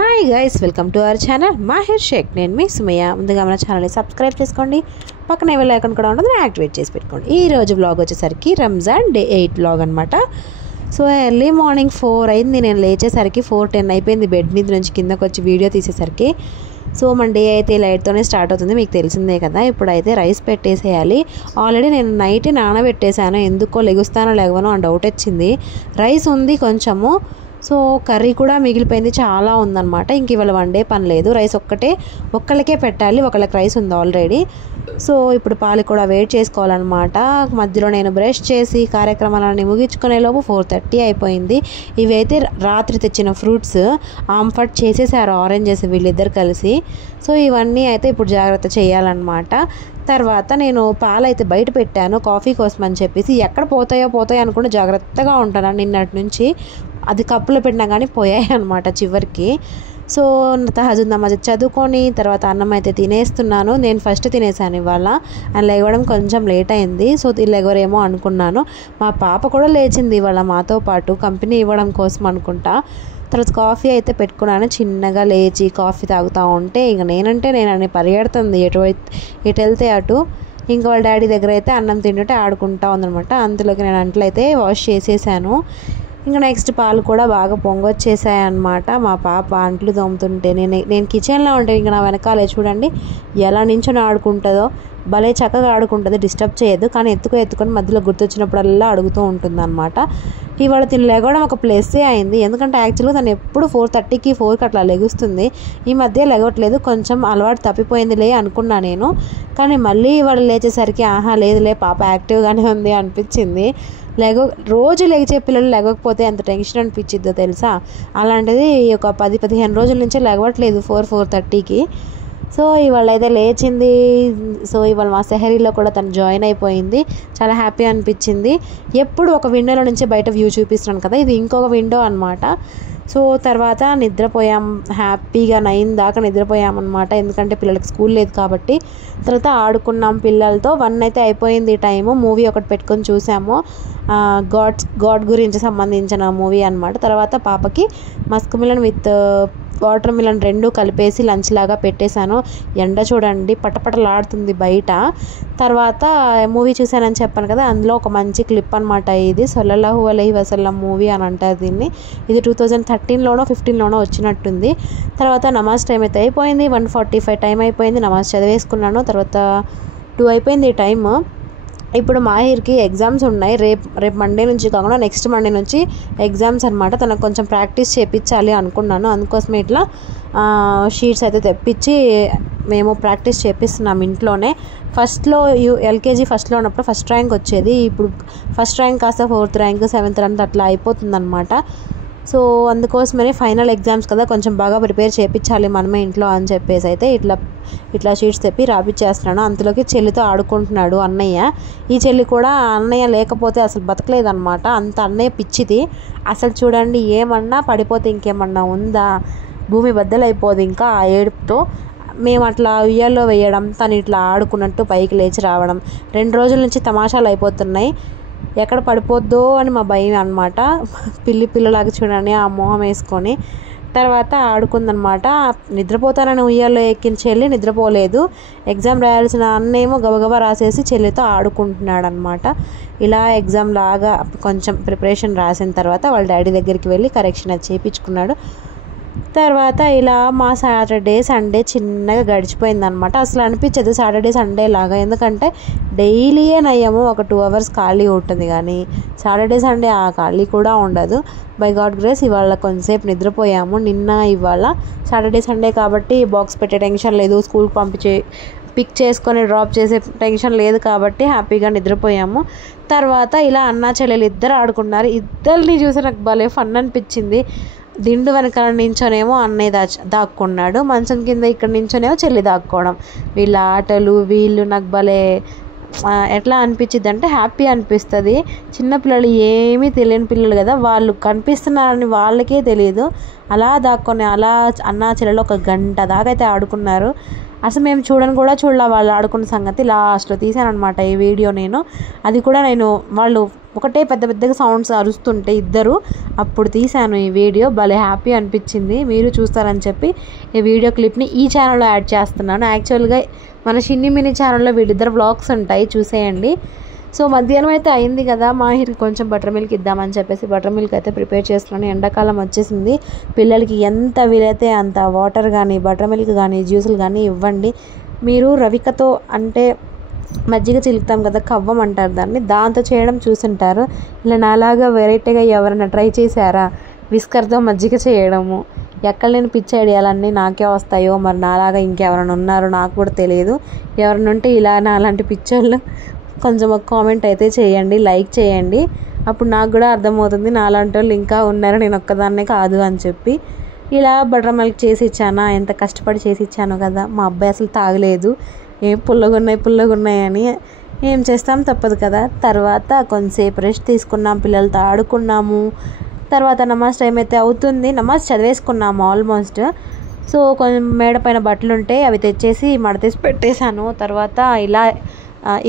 Hi guys, welcome to our channel Mahir Shaik. నేను మీ Sumayya. ముందుగా మన ఛానల్ని సబ్స్క్రైబ్ చేసుకోండి, పక్కన బెల్ ఐకాన్ కూడా ఉండదు, యాక్టివేట్ చేసి పెట్టుకోండి. ఈ రోజు వ్లాగ్ వచ్చేసరికి రంజాన్ డే 8 వ్లాగ్ అనమాట. సో ఎర్లీ మార్నింగ్ 4 అయింది. నేను లేచేసరికి 4:10 అయిపోయింది. బెడ్ మీద నుంచి కిందకు వచ్చి వీడియో తీసేసరికి. సో మన డే అయితే లైట్తోనే స్టార్ట్ అవుతుంది, మీకు తెలిసిందే కదా. ఇప్పుడైతే రైస్ పెట్టేసేయాలి. ఆల్రెడీ నేను నైట్ నానబెట్టేశాను, ఎందుకో లెగుస్తానో లేవనో అని డౌట్ వచ్చింది. రైస్ ఉంది కొంచెము, సో కర్రీ కూడా మిగిలిపోయింది, చాలా ఉందన్నమాట. ఇంక ఇవాళ వండే పని లేదు. రైస్ ఒక్కళ్ళకే పెట్టాలి, ఒకళ్ళకి రైస్ ఉంది ఆల్రెడీ. సో ఇప్పుడు పాలు కూడా వెయిట్ చేసుకోవాలన్నమాట. మధ్యలో నేను బ్రష్ చేసి కార్యక్రమాలన్నీ ముగించుకునే లోపు 4:30 అయిపోయింది. ఇవి అయితే రాత్రి తెచ్చిన ఫ్రూట్స్ ఆంఫట్ చేసేసారు, ఆరెంజెస్ వీళ్ళిద్దరు కలిసి. సో ఇవన్నీ అయితే ఇప్పుడు జాగ్రత్త చేయాలన్నమాట. తర్వాత నేను పాలు అయితే బయట పెట్టాను కాఫీ కోసం అని చెప్పేసి. ఎక్కడ పోతాయో అనుకుంటే జాగ్రత్తగా ఉంటాను నిన్నటి నుంచి. అది కప్పులో పెట్టినా కానీ పోయాయి అనమాట చివరికి. సో తహజుద్ నమాజ్ చదువుకొని తర్వాత అన్నం అయితే తినేస్తున్నాను. నేను ఫస్ట్ తినేసాను ఇవాళ, అండ్ లేవడం కొంచెం లేట్ అయింది. సో లేవరేమో అనుకున్నాను. మా పాప కూడా లేచింది ఇవాళ మాతో పాటు, కంపెనీ ఇవ్వడం కోసం అనుకుంటా. తర్వాత కాఫీ అయితే పెట్టుకున్నాను. చిన్నగా లేచి కాఫీ తాగుతూ ఉంటే ఇంక నేనని పరిగెడుతుంది ఎటు వెళ్తే అటు. ఇంకా వాళ్ళ డాడీ దగ్గర అయితే అన్నం తింటుంటే ఆడుకుంటా ఉందనమాట. అంతలోకి నేను అంట్లయితే వాష్ చేసేసాను. ఇంకా నెక్స్ట్ పాలు కూడా బాగా పొంగొచ్చేసాయి అన్నమాట. మా పాప అంట్లు తోముతుంటే నేను కిచెన్లో ఉంటే ఇంకా నా వెనకాలే చూడండి ఎలా నించొని ఆడుకుంటుందో. భలే చక్కగా ఆడుకుంటుంది, డిస్టర్బ్ చేయదు. కానీ ఎత్తుకొని మధ్యలో గుర్తొచ్చినప్పుడల్లా అడుగుతూ ఉంటుంది అనమాట. ఇవాళ తిని లెగవడం ఒక ప్లస్సే అయింది, ఎందుకంటే యాక్చువల్గా తను ఎప్పుడు 4:30కి 4కి అట్లా లెగుస్తుంది. ఈ మధ్య లెగవట్లేదు, కొంచెం అలవాటు తప్పిపోయిందిలే అనుకున్నా నేను. కానీ మళ్ళీ ఇవాళ లేచేసరికి లేదులే పాప యాక్టివ్గానే ఉంది అనిపించింది. రోజు లెగిచే పిల్లలు లెగకపోతే ఎంత టెన్షన్ అనిపించిద్దో తెలుసా. అలాంటిది ఒక 10-15 రోజుల నుంచే లెగవట్లేదు 4:30కి. సో ఇవాళ అయితే లేచింది. సో ఇవాళ మా సెహరీలో కూడా తను జాయిన్ అయిపోయింది, చాలా హ్యాపీ అనిపించింది. ఎప్పుడు ఒక విండోలో నుంచి బయట వ్యూ చూపిస్తున్నాను కదా, ఇది ఇంకొక విండో అనమాట. సో తర్వాత నిద్రపోయాం హ్యాపీగా, 9 దాకా నిద్రపోయామన్నమాట, ఎందుకంటే పిల్లలకి స్కూల్ లేదు కాబట్టి. తర్వాత ఆడుకున్నాం పిల్లలతో. 1 అయితే అయిపోయింది టైము. మూవీ ఒకటి పెట్టుకొని చూసాము, గాడ్ గురించి సంబంధించిన మూవీ అనమాట. తర్వాత పాపకి Musk melon with water melon 2 కలిపేసి లంచ్ లాగా పెట్టేశాను. ఎండ చూడండి పటపటలాడుతుంది బయట. తర్వాత మూవీ చూశానని చెప్పాను కదా, అందులో ఒక మంచి క్లిప్ అనమాట ఇది. సల్లల్లాహు అలైహి వసల్లం మూవీ అని అంటారు దీన్ని. ఇది 2013లోనో 15లోనో వచ్చినట్టుంది. తర్వాత నమాజ్ టైం అయితే అయిపోయింది, 1:45 టైం అయిపోయింది. నమాజ్ చదివేసుకున్నాను. తర్వాత 2 అయిపోయింది టైము. ఇప్పుడు మాహిర్కి ఎగ్జామ్స్ ఉన్నాయి. రేపు మండే నుంచి కాకుండా నెక్స్ట్ మండే నుంచి ఎగ్జామ్స్ అనమాట. తనకు కొంచెం ప్రాక్టీస్ చేయించాలి అనుకున్నాను, అందుకోసమే ఇట్లా షీట్స్ అయితే తెప్పించి మేము ప్రాక్టీస్ చేపిస్తున్నాం ఇంట్లోనే. ఫస్ట్లో ఎల్కేజీ ఫస్ట్లో ఉన్నప్పుడు ఫస్ట్ ర్యాంక్ వచ్చేది, ఇప్పుడు ఫస్ట్ ర్యాంక్ కాస్త 4th ర్యాంక్ 7th ర్యాంక్ అట్లా అయిపోతుందన్నమాట. సో అందుకోసమనే ఫైనల్ ఎగ్జామ్స్ కదా, కొంచెం బాగా ప్రిపేర్ చేయించాలి మనమే ఇంట్లో అని చెప్పేసి అయితే ఇట్లా షీట్స్ తెప్పి రాపిచ్చేస్తున్నాను. అంతలోకి చెల్లితో ఆడుకుంటున్నాడు అన్నయ్య. ఈ చెల్లి కూడా అన్నయ్య లేకపోతే అసలు బతకలేదన్నమాట, అంత అన్నయ్య పిచ్చిది. అసలు చూడండి ఏమన్నా పడిపోతే ఇంకేమన్నా ఉందా, భూమి బద్దలైపోదు ఇంకా ఆ ఏడుపుతో. మేము అట్లా ఉయ్యాల్లో వేయడం, తను ఇట్లా ఆడుకున్నట్టు పైకి లేచి రావడం, 2 రోజుల నుంచి తమాషాలు అయిపోతున్నాయి. ఎక్కడ పడిపోద్దో అని మా భయం అనమాట. పిల్లలాగా చూడండి ఆ మొహం వేసుకొని. తర్వాత ఆడుకుందనమాట. నిద్రపోతానని ఉయ్యాల్లో ఎక్కించెల్లి నిద్రపోలేదు. ఎగ్జామ్ రాయాల్సిన అన్నేమో గబగబా రాసేసి చెల్లితో ఆడుకుంటున్నాడు అనమాట. ఇలా ఎగ్జామ్ లాగా కొంచెం ప్రిపరేషన్ రాసిన తర్వాత వాళ్ళ డాడీ దగ్గరికి వెళ్ళి కరెక్షన్ అది చేయించుకున్నాడు. తర్వాత ఇలా మా సాటర్డే సండే చిన్నగా గడిచిపోయిందనమాట. అసలు అనిపించదు సాటర్డే సండే లాగా, ఎందుకంటే డైలీయే నయ్యము ఒక 2 hours ఖాళీ ఉంటుంది, కానీ సాటర్డే సండే ఆ ఖాళీ కూడా ఉండదు. బై గాడ్ గ్రేస్ ఇవాళ కొంతసేపు నిద్రపోయాము. నిన్న ఇవాళ సాటర్డే సండే కాబట్టి బాక్స్ పెట్టే టెన్షన్ లేదు, స్కూల్కి పిక్ చేసుకొని డ్రాప్ చేసే టెన్షన్ లేదు కాబట్టి హ్యాపీగా నిద్రపోయాము. తర్వాత ఇలా అన్నా చెల్లెలు ఇద్దరు ఆడుకున్నారు. ఇద్దరిని చూసి నాకు భలే ఫన్ అనిపించింది. దిండు వెనకాల నించోనేమో అన్నయ్య దాక్కున్నాడు, మంచం కింద ఇక్కడ నించోనేమో చెల్లి దాక్కోవడం. వీళ్ళ ఆటలు వీళ్ళు నాకు భలే ఎట్లా అనిపించింది అంటే హ్యాపీ అనిపిస్తుంది. చిన్నపిల్లలు ఏమీ తెలియని పిల్లలు కదా, వాళ్ళు కనిపిస్తున్నారని వాళ్ళకే తెలియదు. అలా దాక్కొని అలా అన్నా చెల్లెలు 1 గంట దాకా అయితే ఆడుకున్నారు. అసలు మేము చూడలే వాళ్ళు ఆడుకున్న సంగతి. లాస్ట్లో తీసాను అనమాట ఈ వీడియో నేను. అది కూడా వాళ్ళు ఒకటే పెద్ద పెద్దగా సౌండ్స్ అరుస్తుంటే ఇద్దరు, అప్పుడు తీశాను ఈ వీడియో. భలే హ్యాపీ అనిపించింది. మీరు చూస్తారని చెప్పి ఈ వీడియో క్లిప్ని ఈ ఛానల్లో యాడ్ చేస్తున్నాను. యాక్చువల్గా మన షిన్ని మినీ ఛానల్లో వీళ్ళిద్దరు వ్లాగ్స్ ఉంటాయి, చూసేయండి. సో మధ్యాహ్నం అయితే అయింది కదా, మాహిర్కి కొంచెం బటర్ మిల్క్ ఇద్దామని చెప్పేసి బటర్ మిల్క్ అయితే ప్రిపేర్ చేస్తున్నాను. ఎండాకాలం వచ్చేసింది, పిల్లలకి ఎంత వీలైతే అంత వాటర్ కానీ బటర్ మిల్క్ కానీ జ్యూసులు కానీ ఇవ్వండి. మీరు రవికతో అంటే మజ్జిగ చిలుకుతాం కదా, కవ్వం అంటారు దాన్ని, దాంతో చేయడం చూసుంటారు. ఇలా నాలాగా వెరైటీగా ఎవరైనా ట్రై చేశారా విస్కర్తో మజ్జిగ చేయడము? ఎక్కడ లేని పిచ్చి ఐడియాలన్నీ నాకే వస్తాయో, మరి నాలాగా ఇంకెవరైనా ఉన్నారో నాకు కూడా తెలియదు. ఎవరైనా ఉంటే ఇలా నాలాంటి పిచ్చోళ్ళు కొంచెం ఒక కామెంట్ అయితే చేయండి, లైక్ చేయండి. అప్పుడు నాకు కూడా అర్థమవుతుంది నాలాంటి వాళ్ళు ఇంకా ఉన్నారు, నేను ఒక్కదాన్నే కాదు అని చెప్పి. ఇలా బటర్ మిల్క్ చేసి ఇచ్చానా, ఎంత కష్టపడి చేసి ఇచ్చాను కదా. మా అబ్బాయి అసలు తాగలేదు, ఏం పుల్లగున్నాయి అని. ఏం చేస్తాం, తప్పదు కదా. తర్వాత కొంతసేపు రెస్ట్ తీసుకున్నాం, పిల్లలతో ఆడుకున్నాము. తర్వాత నమాజ్ టైం అయితే అవుతుంది, నమాజ్ చదివేసుకున్నాము ఆల్మోస్ట్. సో కొంచెం మేడ పైన బట్టలు ఉంటే అవి తెచ్చేసి మడతేసి పెట్టేశాను. తర్వాత ఇలా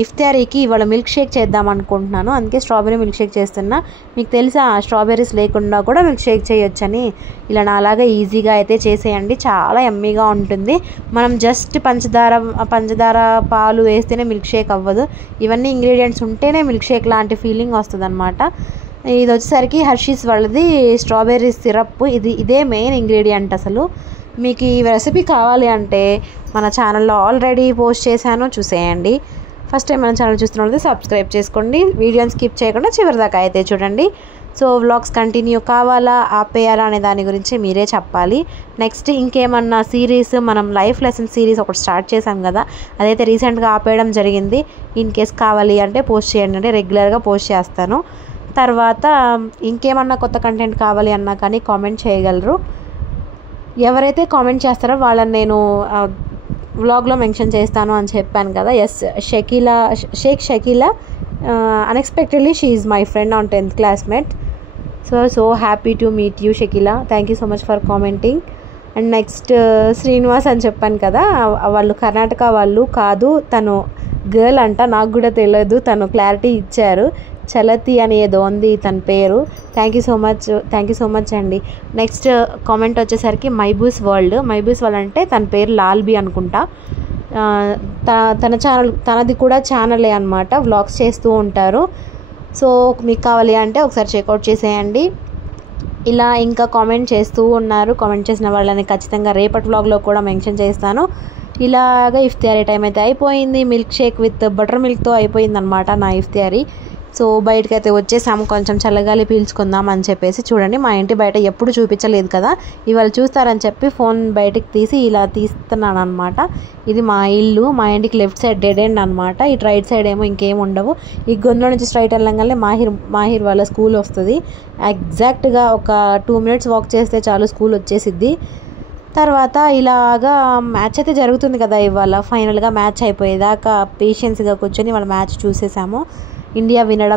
ఇఫ్తారీకి ఇవాళ మిల్క్ షేక్ చేద్దాం అనుకుంటున్నాను, అందుకే స్ట్రాబెర్రీ మిల్క్ షేక్ చేస్తున్నా. మీకు తెలుసా స్ట్రాబెర్రీస్ లేకుండా కూడా మిల్క్ షేక్ చేయొచ్చని. ఇలా నాలాగా ఈజీగా అయితే చేసేయండి, చాలా యమ్మీగా ఉంటుంది. మనం జస్ట్ పంచదార పాలు వేస్తేనే మిల్క్ షేక్ అవ్వదు, ఇవన్నీ ఇంగ్రీడియంట్స్ ఉంటేనే మిల్క్ షేక్ లాంటి ఫీలింగ్ వస్తుంది అనమాట. ఇది వచ్చేసరికి హర్షీస్ వాళ్ళది స్ట్రాబెర్రీ సిరప్, ఇదే మెయిన్ ఇంగ్రీడియంట్ అసలు. మీకు ఈ రెసిపీ కావాలి అంటే మన ఛానల్లో ఆల్రెడీ పోస్ట్ చేశాను, చూసేయండి. ఫస్ట్ టైం మన ఛానల్ చూస్తున్నది సబ్స్క్రైబ్ చేసుకోండి, వీడియోని స్కిప్ చేయకుండా చివరి దాకా అయితే చూడండి. సో వ్లాగ్స్ కంటిన్యూ కావాలా ఆపేయాలా అనే దాని గురించి మీరే చెప్పాలి. నెక్స్ట్ ఇంకేమన్నా సిరీస్, మనం లైఫ్ లెసన్ సిరీస్ ఒకటి స్టార్ట్ చేసాం కదా, అదైతే రీసెంట్గా ఆపేయడం జరిగింది. ఇన్ కేస్ కావాలి అంటే పోస్ట్ చేయండి, అంటే రెగ్యులర్గా పోస్ట్ చేస్తాను. తర్వాత ఇంకేమన్నా కొత్త కంటెంట్ కావాలి అన్నా కానీ కామెంట్ చేయగలరు. ఎవరైతే కామెంట్ చేస్తారో వాళ్ళని నేను వ్లాగ్లో మెన్షన్ చేస్తాను అని చెప్పాను కదా. Yes, Shaik Shakeela, unexpectedly she is my friend on 10th classmate. So happy to meet you Shakeela, thank you so much for commenting. And next Srinivas అని చెప్పాను కదా, వాళ్ళు కర్ణాటక వాళ్ళు కాదు, తను గర్ల్ అంట, నాకు కూడా తెలియదు, తను క్లారిటీ ఇచ్చారు. చలతి అని ఏదో ఉంది తన పేరు. థ్యాంక్ యూ సో మచ్ అండి. నెక్స్ట్ కామెంట్ వచ్చేసరికి మైబూస్ వరల్డ్ అంటే తన పేరు లాల్బీ అనుకుంటా. తనది కూడా ఛానలే అనమాట, వ్లాగ్స్ చేస్తూ ఉంటారు. సో మీకు కావాలి అంటే ఒకసారి చెక్అవుట్ చేసేయండి. ఇలా ఇంకా కామెంట్ చేస్తూ ఉన్నారు, కామెంట్ చేసిన వాళ్ళని ఖచ్చితంగా రేపటి వ్లాగ్లో కూడా మెన్షన్ చేస్తాను. ఇలాగ ఇఫ్తియారీ టైం అయితే అయిపోయింది, మిల్క్ షేక్ విత్ బటర్ మిల్క్తో అయిపోయింది అనమాట నా ఇఫ్తియారీ. సో బయటకు అయితే వచ్చేసాము, కొంచెం చల్లగాలి పీల్చుకుందాం అని చెప్పేసి. చూడండి మా ఇంటి బయట ఎప్పుడు చూపించలేదు కదా, ఇవాళ చూస్తారని చెప్పి ఫోన్ బయటకు తీసి ఇలా తీస్తున్నాను అనమాట. ఇది మా ఇల్లు, మా ఇంటికి లెఫ్ట్ సైడ్ డెడ్ ఎండ్ అనమాట, ఇటు రైట్ సైడ్ ఏమో ఇంకేం ఉండవు. ఈ గొంతులో నుంచి స్ట్రైట్ వెళ్ళగానే మాహిర్ వాళ్ళ స్కూల్ వస్తుంది. ఎగ్జాక్ట్గా ఒక 2 minutes వాక్ చేస్తే చాలు స్కూల్ వచ్చేసిద్ది. తర్వాత ఇలాగా మ్యాచ్ అయితే జరుగుతుంది కదా ఇవాళ. ఫైనల్గా మ్యాచ్ అయిపోయేదాకా పేషెన్స్గా కూర్చొని వాళ్ళ మ్యాచ్ చూసేసాము. ఇండియా వినడం